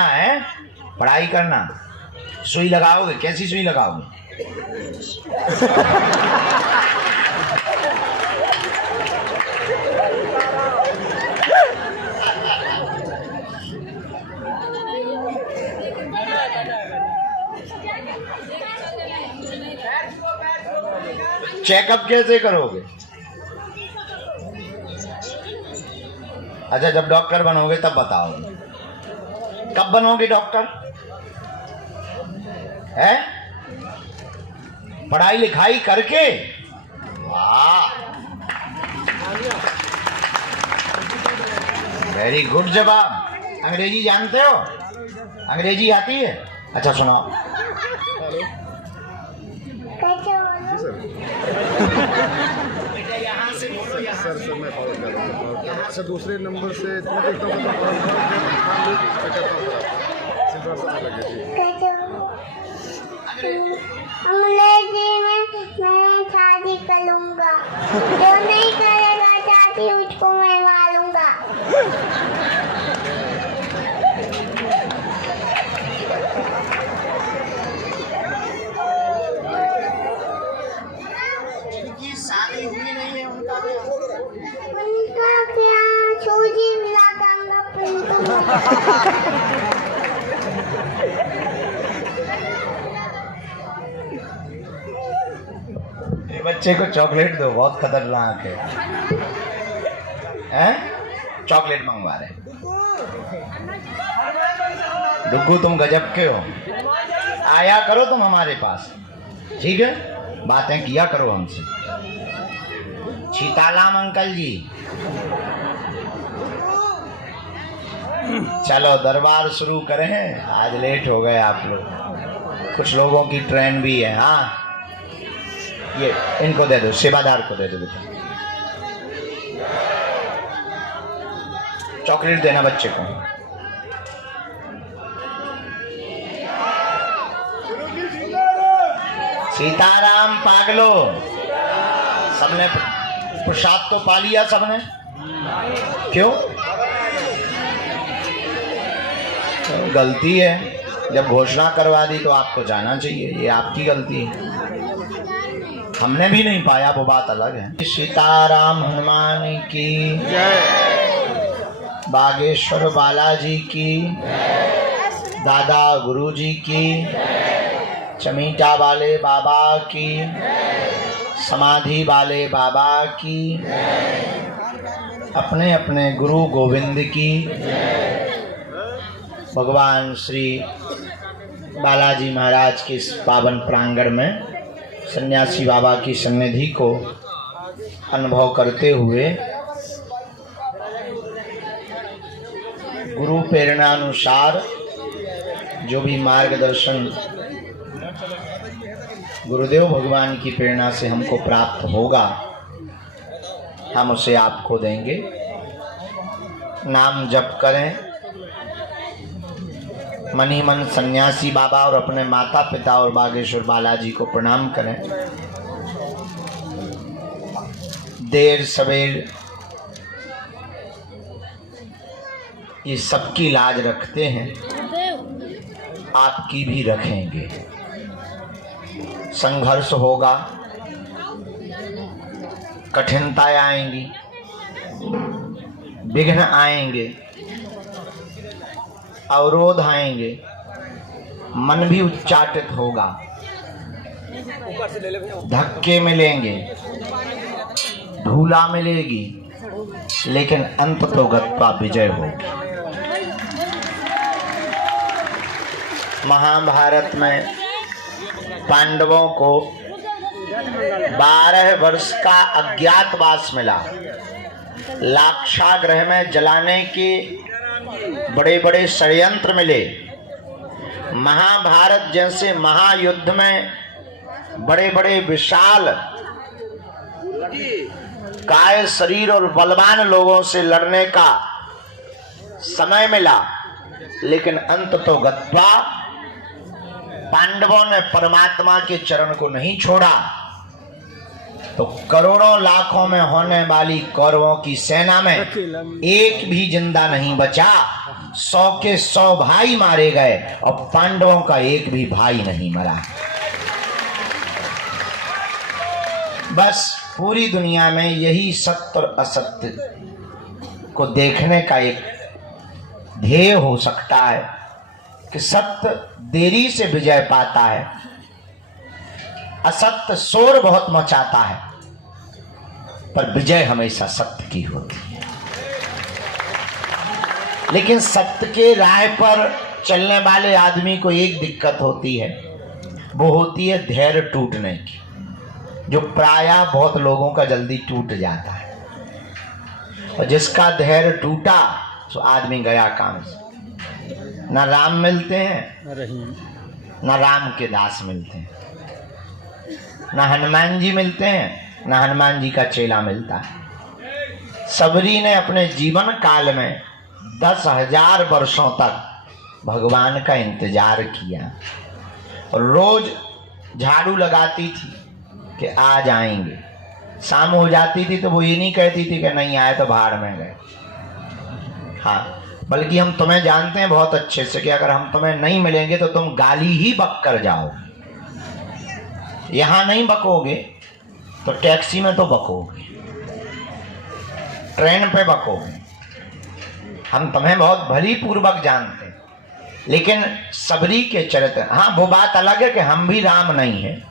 करना है, पढ़ाई करना। सुई लगाओगे? कैसी सुई लगाओगे? चेकअप कैसे करोगे? अच्छा, जब डॉक्टर बनोगे तब बताओगे। कब बनोगे डॉक्टर? है पढ़ाई लिखाई करके? वाह, वेरी गुड जवाब। अंग्रेजी जानते हो? अंग्रेजी आती है? अच्छा सुनाओ। यहाँ से बोलो। सर मैं फॉलो कर रहा हूँ। अच्छा, दूसरे नंबर से मैं देखता हूँ अंग्रेजी में मैं शादी करूँगा, जो नहीं करेगा शादी उसको मैं मारूंगा। जिनकी शादी हुई नहीं है उनका क्या सूजी लगाऊंगा बच्चे को चॉकलेट दो, बहुत खतरनाक है। हैं? चॉकलेट मंगवा रहे। डुग्गू तुम गजब के हो, आया करो तुम हमारे पास, ठीक है? बातें किया करो हमसे। सीताराम अंकल जी, चलो दरबार शुरू करें। आज लेट हो गए आप लोग, कुछ लोगों की ट्रेन भी है। हाँ, ये इनको दे दो, सेवादार को दे दो बेटा। चॉकलेट देना बच्चे को। सीताराम पागलो, सबने प्रसाद तो पा लिया सबने? क्यों? गलती है, जब घोषणा करवा दी तो आपको जाना चाहिए, ये आपकी गलती है। हमने भी नहीं पाया, वो बात अलग है। सीताराम हनुमान की जय, बागेश्वर बालाजी की, दादा गुरुजी की, चमीटा वाले बाबा की, समाधि वाले बाबा की, अपने अपने गुरु गोविंद की, भगवान श्री बालाजी महाराज के इस पावन प्रांगण में सन्यासी बाबा की सन्निधि को अनुभव करते हुए गुरु प्रेरणा अनुसार जो भी मार्गदर्शन गुरुदेव भगवान की प्रेरणा से हमको प्राप्त होगा, हम उसे आपको देंगे। नाम जप करें, मन ही मन सन्यासी बाबा और अपने माता पिता और बागेश्वर बालाजी को प्रणाम करें। देर सवेर ये सबकी लाज रखते हैं, आपकी भी रखेंगे। संघर्ष होगा, कठिनताएं आएंगी, विघ्न आएंगे, अवरोध आएंगे, मन भी उच्चाटित होगा, धक्के मिलेंगे, धूला मिलेगी, लेकिन अंत तो गत्वा विजय होगी। महाभारत में पांडवों को 12 वर्ष का अज्ञातवास मिला। लाक्षागृह में जलाने के बड़े बड़े षड्यंत्र मिले। महाभारत जैसे महायुद्ध में बड़े बड़े विशाल काय शरीर और बलवान लोगों से लड़ने का समय मिला, लेकिन अंत तो गत्वा पांडवों ने परमात्मा के चरण को नहीं छोड़ा। तो करोड़ों लाखों में होने वाली कौरवों की सेना में एक भी जिंदा नहीं बचा। 100 के 100 भाई मारे गए और पांडवों का एक भी भाई नहीं मरा। बस पूरी दुनिया में यही सत्य और असत्य को देखने का एक ध्येय हो सकता है कि सत्य देरी से विजय पाता है, असत्य शोर बहुत मचाता है, पर विजय हमेशा सत्य की होती है। लेकिन सत्य के राह पर चलने वाले आदमी को एक दिक्कत होती है, वो होती है धैर्य टूटने की, जो प्रायः बहुत लोगों का जल्दी टूट जाता है। और जिसका धैर्य टूटा तो आदमी गया काम से। ना राम मिलते हैं, ना राम के दास मिलते हैं, ना हनुमान जी मिलते हैं, ना हनुमान जी का चेला मिलता है। सबरी ने अपने जीवन काल में 10,000 वर्षों तक भगवान का इंतजार किया और रोज झाड़ू लगाती थी कि आज आएंगे। शाम हो जाती थी तो वो ये नहीं कहती थी कि नहीं आए तो भाड़ में गए। हाँ, बल्कि हम तुम्हें जानते हैं बहुत अच्छे से कि अगर हम तुम्हें नहीं मिलेंगे तो तुम गाली ही बक कर जाओगे। यहां नहीं बकोगे तो टैक्सी में तो बकोगे, ट्रेन पे बकोगे। हम तुम्हें बहुत भली पूर्वक जानते हैं, लेकिन सबरी के चरित्र, हाँ वो बात अलग है कि हम भी राम नहीं है,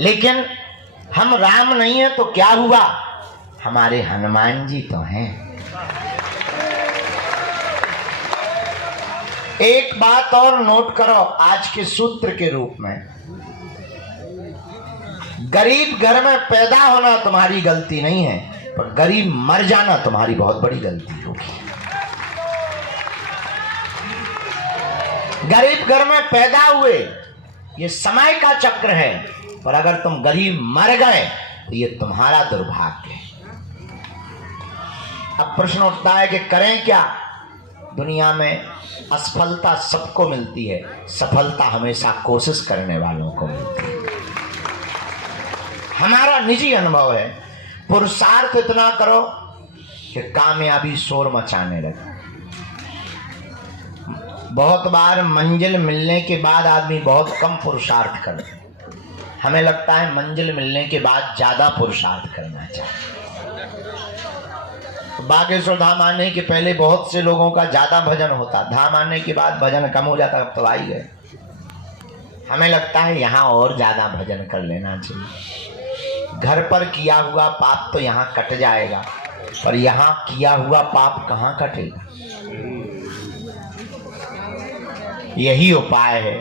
लेकिन हम राम नहीं है तो क्या हुआ, हमारे हनुमान जी तो हैं। एक बात और नोट करो आज के सूत्र के रूप में, गरीब घर में पैदा होना तुम्हारी गलती नहीं है, पर गरीब मर जाना तुम्हारी बहुत बड़ी गलती होगी। गरीब घर में पैदा हुए ये समय का चक्र है, पर अगर तुम गरीब मर गए तो ये तुम्हारा दुर्भाग्य है। अब प्रश्न उठता है कि करें क्या। दुनिया में असफलता सबको मिलती है, सफलता हमेशा कोशिश करने वालों को मिलती है। हमारा निजी अनुभव है, पुरुषार्थ इतना करो कि कामयाबी शोर मचाने लगे। बहुत बार मंजिल मिलने के बाद आदमी बहुत कम पुरुषार्थ करता है। हमें लगता है मंजिल मिलने के बाद ज्यादा पुरुषार्थ करना चाहिए। बागेश्वर धाम आने के पहले बहुत से लोगों का ज्यादा भजन होता, धाम आने के बाद भजन कम हो जाता, अब तो आ ही गए। हमें लगता है यहाँ और ज्यादा भजन कर लेना चाहिए। घर पर किया हुआ पाप तो यहाँ कट जाएगा, पर यहाँ किया हुआ पाप कहाँ कटेगा। यही उपाय है।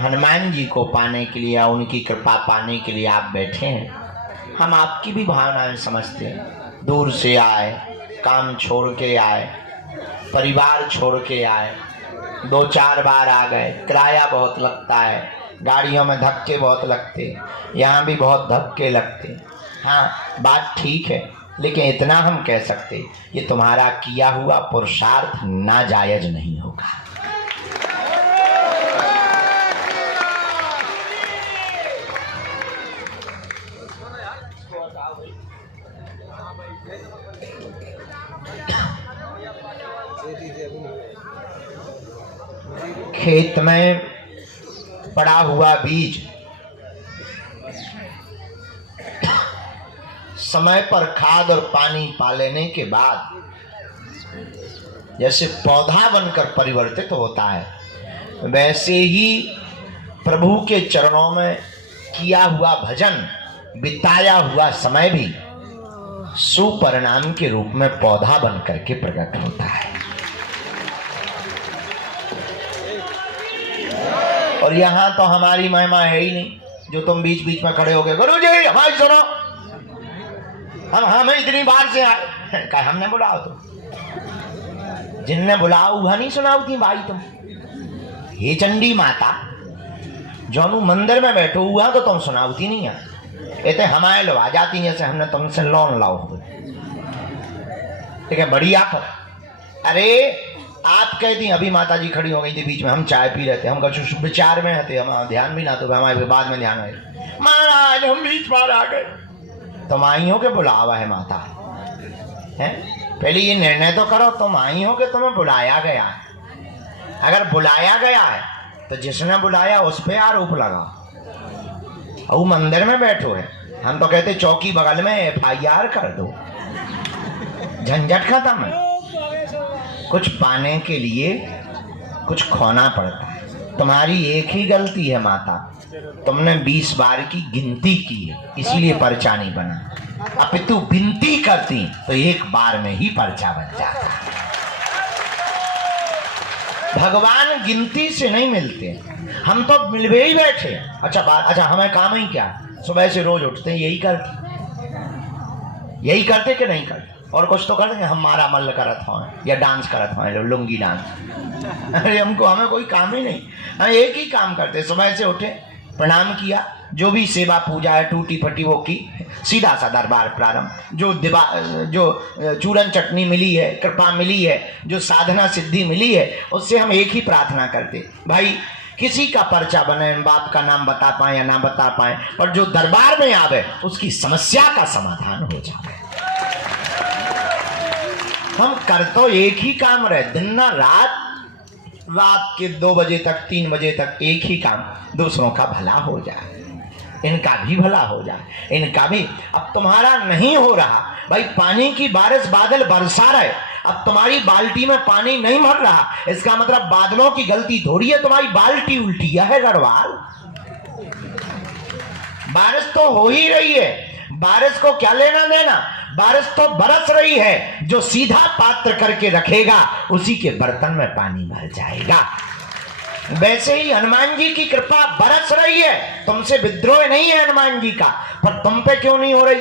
हनुमान जी को पाने के लिए, उनकी कृपा पाने के लिए आप बैठे हैं। हम आपकी भी भावनाएं समझते हैं। दूर से आए, काम छोड़ के आए, परिवार छोड़ के आए, 2-4 बार आ गए, किराया बहुत लगता है, गाड़ियों में धक्के बहुत लगते, यहाँ भी बहुत धक्के लगते। हाँ, बात ठीक है, लेकिन इतना हम कह सकते, ये तुम्हारा किया हुआ पुरुषार्थ नाजायज नहीं होगा। खेत में पड़ा हुआ बीज समय पर खाद और पानी पा लेने के बाद जैसे पौधा बनकर परिवर्तित होता है, वैसे ही प्रभु के चरणों में किया हुआ भजन, बिताया हुआ समय भी सुपरिणाम के रूप में पौधा बनकर के प्रकट होता है। और यहाँ तो हमारी महिमा है ही नहीं, जो तुम बीच बीच में खड़े हो गए, गुरु जी हमारी सुनो, हम इतनी बार से आए, क्या हमने बुलाओ तुम, जिनने बुलाओ वह नहीं सुनाओ थी भाई तुम। हे चंडी माता, जोनू मंदिर में बैठो हुआ तो तुम सुनावती नहीं है, इतने हमारे लो आ जाती जैसे हमने तुमसे लोन लाओ। ठीक है, बढ़िया पर अरे आप कहती अभी माता जी खड़ी हो गई थी बीच में, हम चाय पी रहे थे, हम कुछ विचार में थे, हम ध्यान भी ना तो हमारे बाद में ध्यान आए महाराज हम बीच बार आ गए। तुम आई हो के बुलावा है माता है, पहले ये निर्णय तो करो तुम आई हो कि तुम्हें बुलाया गया है। अगर बुलाया गया है तो जिसने बुलाया उस पे आरोप लगा। और मंदिर में बैठो है, हम तो कहते चौकी बगल में FIR कर दो, झंझट खत्म है। कुछ पाने के लिए कुछ खोना पड़ता है। तुम्हारी एक ही गलती है माता, तुमने 20 बार की गिनती की है, इसलिए पर्चा नहीं बना। अब तू गिनती करती तो एक बार में ही पर्चा बन जाता। भगवान गिनती से नहीं मिलते, हम तो मिलवे ही बैठे। अच्छा हमें काम ही क्या, सुबह से रोज उठते हैं यही करते कि नहीं करते, और कुछ तो कर देंगे। हम मारा मल्ल करत हो या डांस करत हो, लुंगी डांस। अरे हमें कोई काम ही नहीं, हम एक ही काम करते। सुबह से उठे, प्रणाम किया, जो भी सेवा पूजा है टूटी फटी वो की, सीधा सा दरबार प्रारंभ। जो चूरन चटनी मिली है, कृपा मिली है, जो साधना सिद्धि मिली है, उससे हम एक ही प्रार्थना करते, भाई किसी का पर्चा बने, बाप का नाम बता पाए या ना बता पाए, और जो दरबार में आवे उसकी समस्या का समाधान हो जाए। हम कर तो एक ही काम रहे, दिन रात के 2 बजे तक 3 बजे तक एक ही काम, दूसरों का भला हो जाए, इनका भी भला हो जाए, इनका भी। अब तुम्हारा नहीं हो रहा, भाई पानी की बारिश बादल बरसा रहे, अब तुम्हारी बाल्टी में पानी नहीं भर रहा, इसका मतलब बादलों की गलती थोड़ी है, तुम्हारी बाल्टी उल्टी है गढ़वाल। बारिश तो हो ही रही है, बारिश को क्या लेना देना, बारिश तो बरस रही है। जो सीधा पात्र करके रखेगा उसी के बर्तन में पानी भर जाएगा। वैसे ही हनुमान जी की कृपा बरस रही है, तुमसे विद्रोह नहीं है हनुमान जी का, पर तुम पे क्यों नहीं हो रही,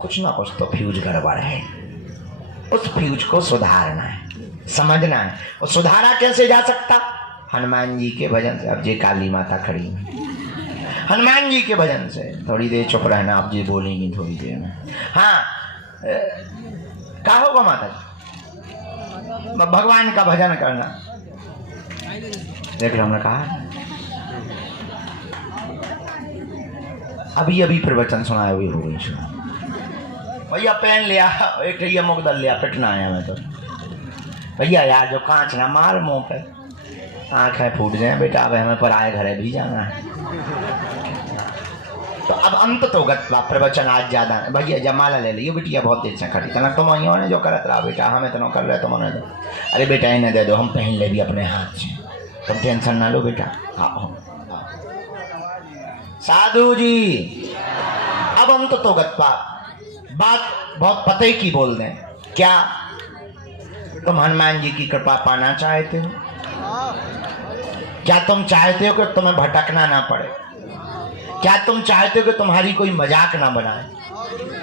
कुछ ना कुछ तो फ्यूज गड़बड़ है। उस फ्यूज को सुधारना है, समझना है। और सुधारा कैसे जा सकता, हनुमान जी के भजन से। अब जी काली माता खड़ी है, हनुमान जी के भजन से। थोड़ी देर चुप रहना, आप जी बोलेंगी थोड़ी देर में। हाँ क्या होगा माता जी, भगवान का भजन करना। देख लो हमने कहा अभी प्रवचन सुनाया हुई हो गई, सुना भैया पेन लिया, एक ये मुकदल लिया, पिटना है हमें तो। भैया यार जो कांच ना मार मुंह पे, आंखें फूट जाए बेटा, अब हमें पर आए घरे भी जाना है। तो अब अंत तो गत्वा प्रवचन आज ज्यादा है। भैया जमाला ले लियो, बिटिया बहुत देर से खड़ी तना, तुम ने जो करत रहा बेटा, हमें तो कर रहे तुम दो। अरे बेटा इन्हें दे दो, हम पहन ले भी अपने हाथ से, तुम टेंशन ना लो बेटा। हाँ साधु जी, अब अंत तो गत्वा बात बहुत पते की बोल दें, क्या तुम हनुमान जी की कृपा पाना चाहते हो? क्या तुम चाहते हो कि तुम्हें भटकना ना पड़े? क्या तुम चाहते हो कि तुम्हारी कोई मजाक ना बनाए?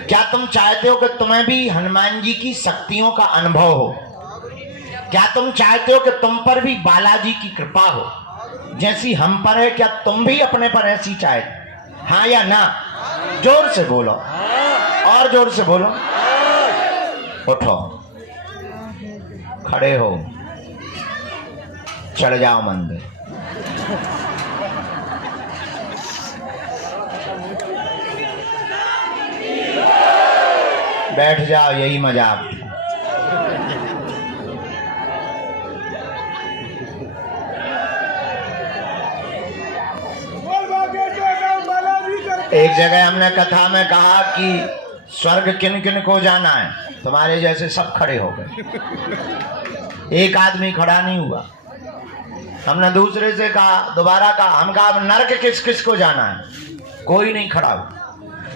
क्या तुम चाहते हो कि तुम्हें भी हनुमान जी की शक्तियों का अनुभव हो? क्या तुम चाहते हो कि तुम पर भी बालाजी की कृपा हो जैसी हम पर है? क्या तुम भी अपने पर ऐसी चाहते? हाँ या ना? जोर से बोलो, और जोर से बोलो। उठो, खड़े हो, चढ़ जाओ मंदिर। बैठ जाओ, यही मजाक। एक जगह हमने कथा में कहा कि स्वर्ग किन किन को जाना है, तुम्हारे जैसे सब खड़े हो गए, एक आदमी खड़ा नहीं हुआ। हमने दूसरे से कहा, दोबारा कहा, हम कहा नरक किस किस को जाना है, कोई नहीं खड़ा हुआ।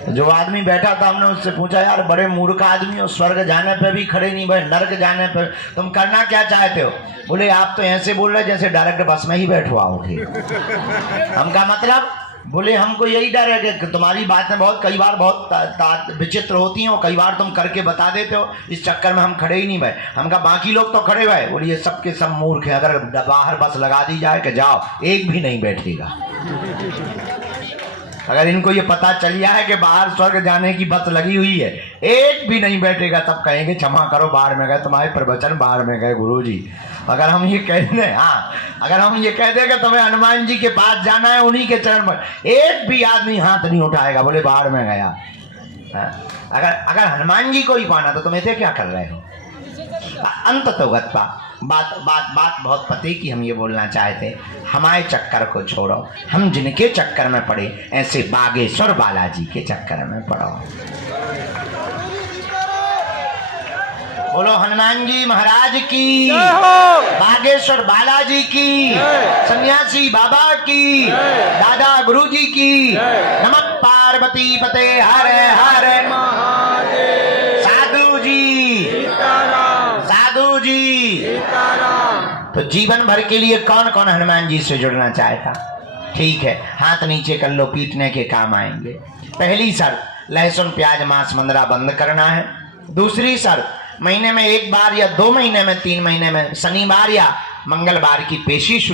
जो आदमी बैठा था हमने उससे पूछा, यार बड़े मूर्ख आदमी हो, स्वर्ग जाने पे भी खड़े नहीं भाई, नरक जाने पे तुम करना क्या चाहते हो? बोले आप तो ऐसे बोल रहे जैसे डायरेक्ट बस में ही बैठवा होगे। हम का मतलब? बोले हमको यही डर है कि तुम्हारी बातें बहुत कई बार बहुत विचित्र होती हैं और कई बार तुम करके बता देते हो, इस चक्कर में हम खड़े ही नहीं भाई। हम कहा बाकी लोग तो खड़े हुए। बोले ये सबके सब मूर्ख है, अगर बाहर बस लगा दी जाए कि जाओ, एक भी नहीं बैठेगा। अगर इनको ये पता चल जाए कि बाहर स्वर्ग जाने की बस लगी हुई है, एक भी नहीं बैठेगा, तब कहेंगे क्षमा करो बाहर में गए, तुम्हारे प्रवचन बाहर में गए गुरुजी। अगर हम ये कह दें, हाँ, अगर हम ये कह दें कि तुम्हें हनुमान जी के पास जाना है, उन्हीं के चरण पर, एक भी आदमी हाथ नहीं उठाएगा, बोले बाहर में गया। हाँ? अगर हनुमान जी को ही पाना तो तुम ऐसे क्या कर रहे हो? अंत तो गत्वा बात बहुत पते की हम ये बोलना चाहते, हमारे चक्कर को छोड़ो, हम जिनके चक्कर में पड़े ऐसे बागेश्वर बालाजी के चक्कर में पड़ो। बोलो हनुमान जी महाराज की, बागेश्वर बालाजी की, सन्यासी बाबा की, दादा गुरु जी की। नमः पार्वती पते हर हर महादेव। साधु जी, साधु जी। तो जीवन भर के लिए कौन कौन हनुमान जी से जुड़ना चाहता? ठीक है, हाथ नीचे कर लो, पीटने के काम आएंगे। पहली शर्त, लहसुन प्याज मांस मंदरा बंद करना है। दूसरी शर्त, महीने में 1 बार या 2 महीने में 3 महीने में शनिवार या मंगलवार की पेशी शुरू